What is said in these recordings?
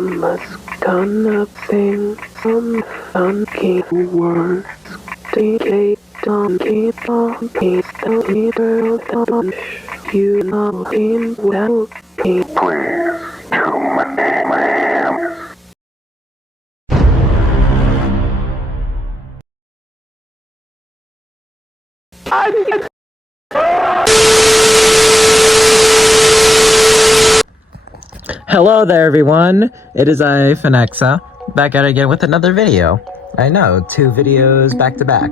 must gonna sing some funky words. Donkey, donkey, donkey, donkey, donkey, you know him well. Please to my name. Hello there everyone, it is I, Phenexa, back at it again with another video. I know, 2 videos back to back,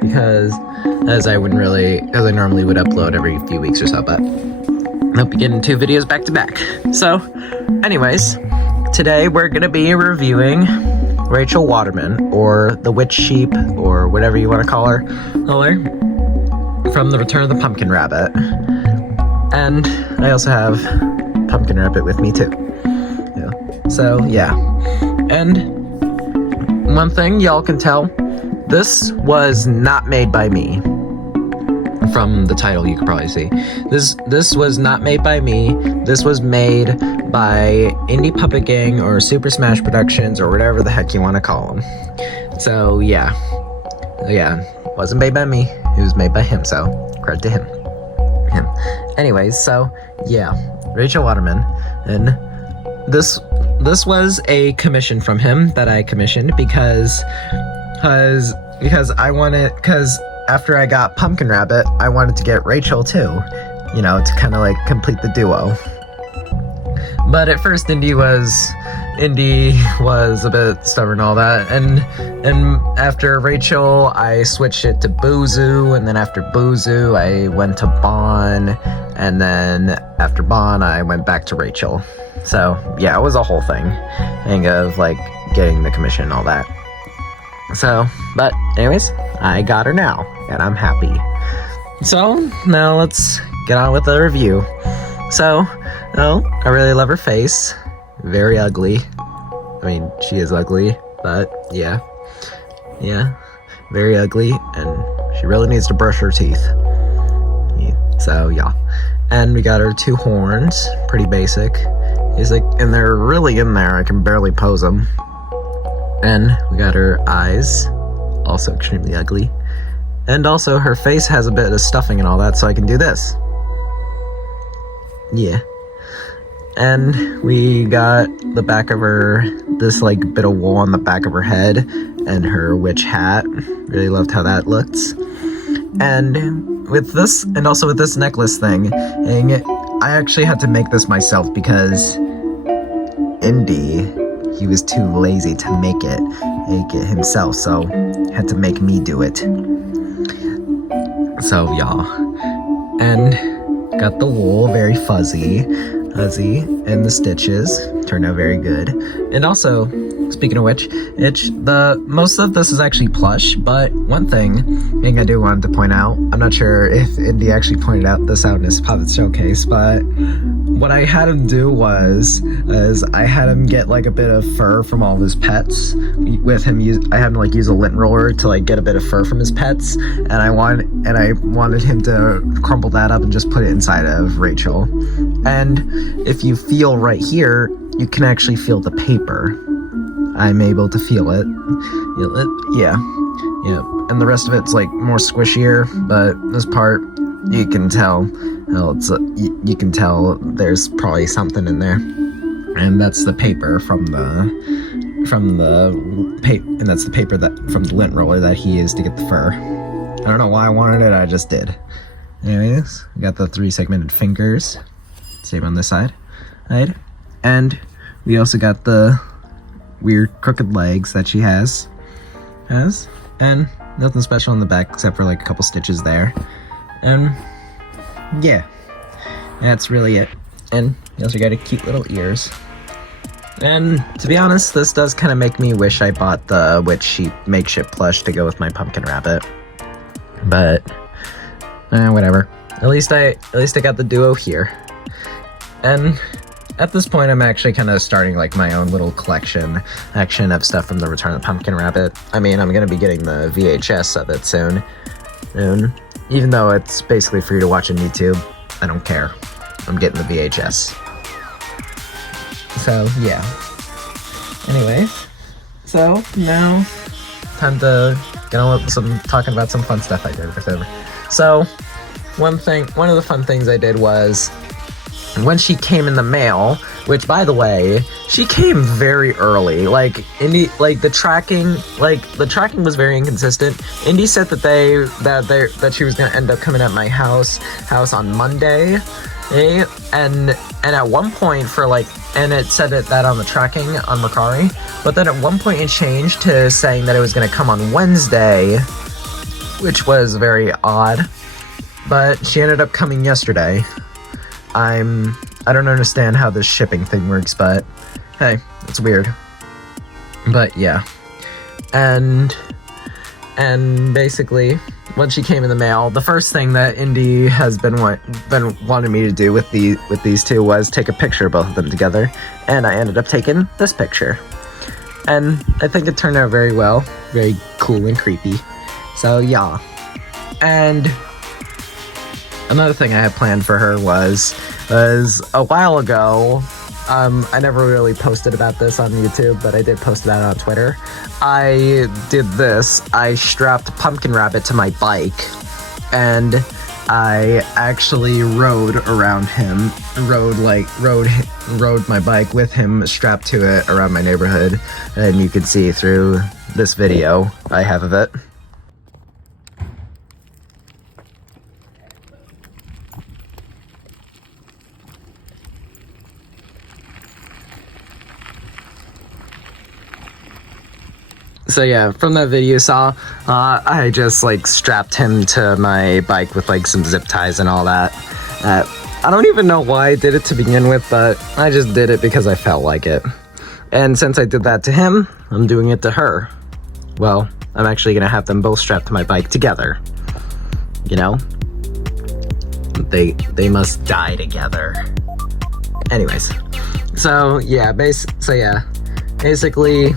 because I normally would upload every few weeks or so, but I hope you're getting 2 videos back to back. So, anyways, today we're gonna be reviewing Rachel Watermen, or the Witch Sheep, or whatever you want to call her, from the Return of the Pumpkin Rabbit. And I also have Pumpkin Rabbit with me too. Yeah. So yeah. And one thing y'all can tell, this was not made by me. From the title you can probably see. This was not made by me. This was made by Indie Puppet Gang or Super Smash Productions or whatever the heck you want to call them. So yeah. Yeah. Wasn't made by me. It was made by him, so credit to him. Anyways, so yeah. Rachel Watermen, and this was a commission from him that I commissioned because after I got Pumpkin Rabbit, I wanted to get Rachel too, you know, to kind of like complete the duo. But at first Indy was a bit stubborn and all that, and after Rachel I switched it to Boozoo, and then after Boozoo I went to Bon, and then after Bon I went back to Rachel. So yeah, it was a whole thing of like getting the commission and all that. So, but anyways, I got her now and I'm happy. So now let's get on with the review. So, I really love her face. Very ugly. I mean, she is ugly, but yeah. Yeah, very ugly, and she really needs to brush her teeth. So, yeah. And we got her 2 horns, pretty basic. And they're really in there, I can barely pose them. And we got her eyes, also extremely ugly. And also, her face has a bit of stuffing and all that, so I can do this. Yeah. And we got the back of her, this like bit of wool on the back of her head, and her witch hat. Really loved how that looked. And with this, and also with this necklace thing, I actually had to make this myself because Indy, he was too lazy to make it himself, so had to make me do it. So y'all, and got the wool, very fuzzy, and the stitches turned out very good. And also, speaking of which, most of this is actually plush, but one thing I do want to point out, I'm not sure if Indy actually pointed this out in his Puppet Showcase, but what I had him do was I had him get like a bit of fur from all of his pets. I had him like use a lint roller to like get a bit of fur from his pets, and I wanted him to crumple that up and just put it inside of Rachel. And if you feel right here, you can actually feel the paper. I'm able to feel it. Yeah. And the rest of it's like more squishier, but this part you can tell. You can tell there's probably something in there, and that's the paper from the paper from the lint roller that he used to get the fur. I don't know why I wanted it. I just did. Anyways, we got the 3 segmented fingers. Same on this side. Right? And we also got the weird crooked legs that she has, and nothing special in the back except for like a couple stitches there, and yeah, that's really it. And we also got a cute little ears. And to be honest, this does kind of make me wish I bought the Witch Sheep makeshift plush to go with my Pumpkin Rabbit, but whatever. At least I got the duo here. And at this point, I'm actually kind of starting like my own little collection of stuff from the Return of the Pumpkin Rabbit. I mean, I'm going to be getting the VHS of it soon. Even though it's basically free to watch on YouTube, I don't care. I'm getting the VHS. So, yeah. anyways, so now time to get on with talking about some fun stuff I did with her. So one of the fun things I did was when she came in the mail, which by the way, she came very early. Like the tracking was very inconsistent. Indy said that she was gonna end up coming at my house on Monday, and at one point and it said that on the tracking on Mercari, but then at one point it changed to saying that it was gonna come on Wednesday, which was very odd. But she ended up coming yesterday. I don't understand how this shipping thing works, but hey, it's weird. But yeah. And basically, when she came in the mail, the first thing that Indy has been wanting me to do with these two was take a picture of both of them together, and I ended up taking this picture. And I think it turned out very well, very cool and creepy. So yeah. And another thing I had planned for her was a while ago. I never really posted about this on YouTube, but I did post about it on Twitter. I did this. I strapped Pumpkin Rabbit to my bike, and I actually rode around him. Rode my bike with him strapped to it around my neighborhood, and you can see through this video I have of it. So yeah, from that video you saw, I just strapped him to my bike with some zip ties and all that. I don't even know why I did it to begin with, but I just did it because I felt like it. And since I did that to him, I'm doing it to her. Well, I'm actually gonna have them both strapped to my bike together. You know? They must die together. Anyways. So yeah, basically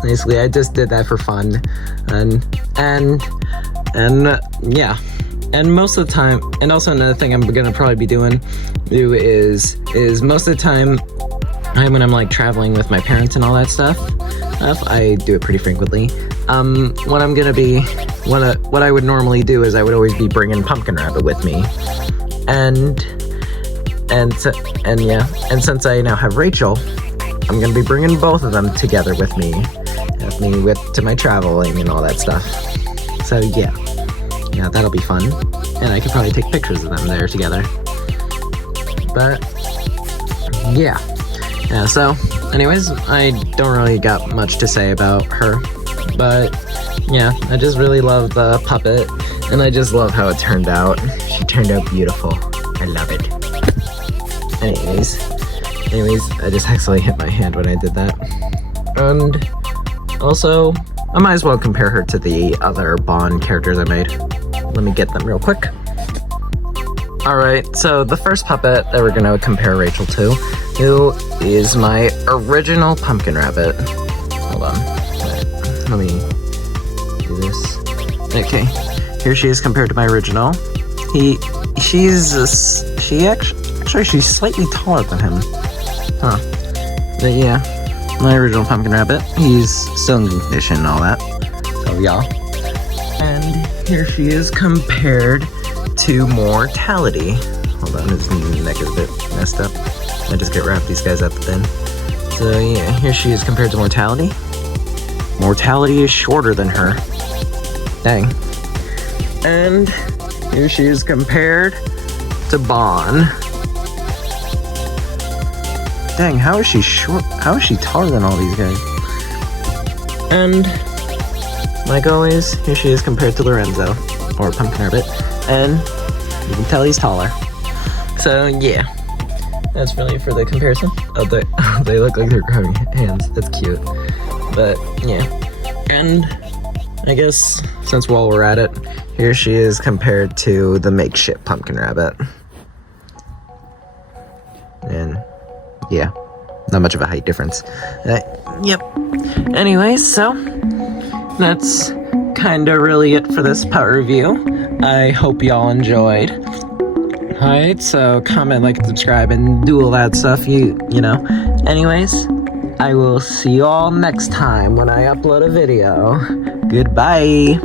I just did that for fun, and yeah, and most of the time, and also another thing I'm gonna probably be doing is most of the time, when I'm traveling with my parents and all that stuff, I do it pretty frequently. What I would normally do is I would always be bringing Pumpkin Rabbit with me, and since I now have Rachel, I'm gonna be bringing both of them together with me to my traveling and all that stuff. So yeah, that'll be fun, and I could probably take pictures of them there together. But yeah. So anyways, I don't really got much to say about her, but yeah, I just really love the puppet, and I just love how it turned out. She turned out beautiful. I love it. Anyways, I just accidentally hit my hand when I did that. And also, I might as well compare her to the other Bond characters I made. Let me get them real quick. Alright, so the first puppet that we're gonna compare Rachel to, who is my original Pumpkin Rabbit. Hold on. Let me do this. Okay, here she is compared to my original. She's slightly taller than him. Huh. But yeah, my original Pumpkin Rabbit, he's still in good condition and all that. So yeah. And here she is compared to Mortality. Hold on, his neck is a bit messed up. I just get wrap these guys up then. So yeah, here she is compared to Mortality. Mortality is shorter than her. Dang. And here she is compared to Bon. Dang, how is she short? How is she taller than all these guys? And like always, here she is compared to Lorenzo, or Pumpkin Rabbit, and you can tell he's taller. So yeah, that's really for the comparison. Oh, they look like they're grabbing hands. That's cute. But yeah, and I guess since while we're at it, here she is compared to the makeshift Pumpkin Rabbit. And yeah, not much of a height difference. Yep. Anyways, so that's kind of really it for this pup review. I hope y'all enjoyed. Alright, so comment, like, subscribe, and do all that stuff, you know. Anyways, I will see you all next time when I upload a video. Goodbye.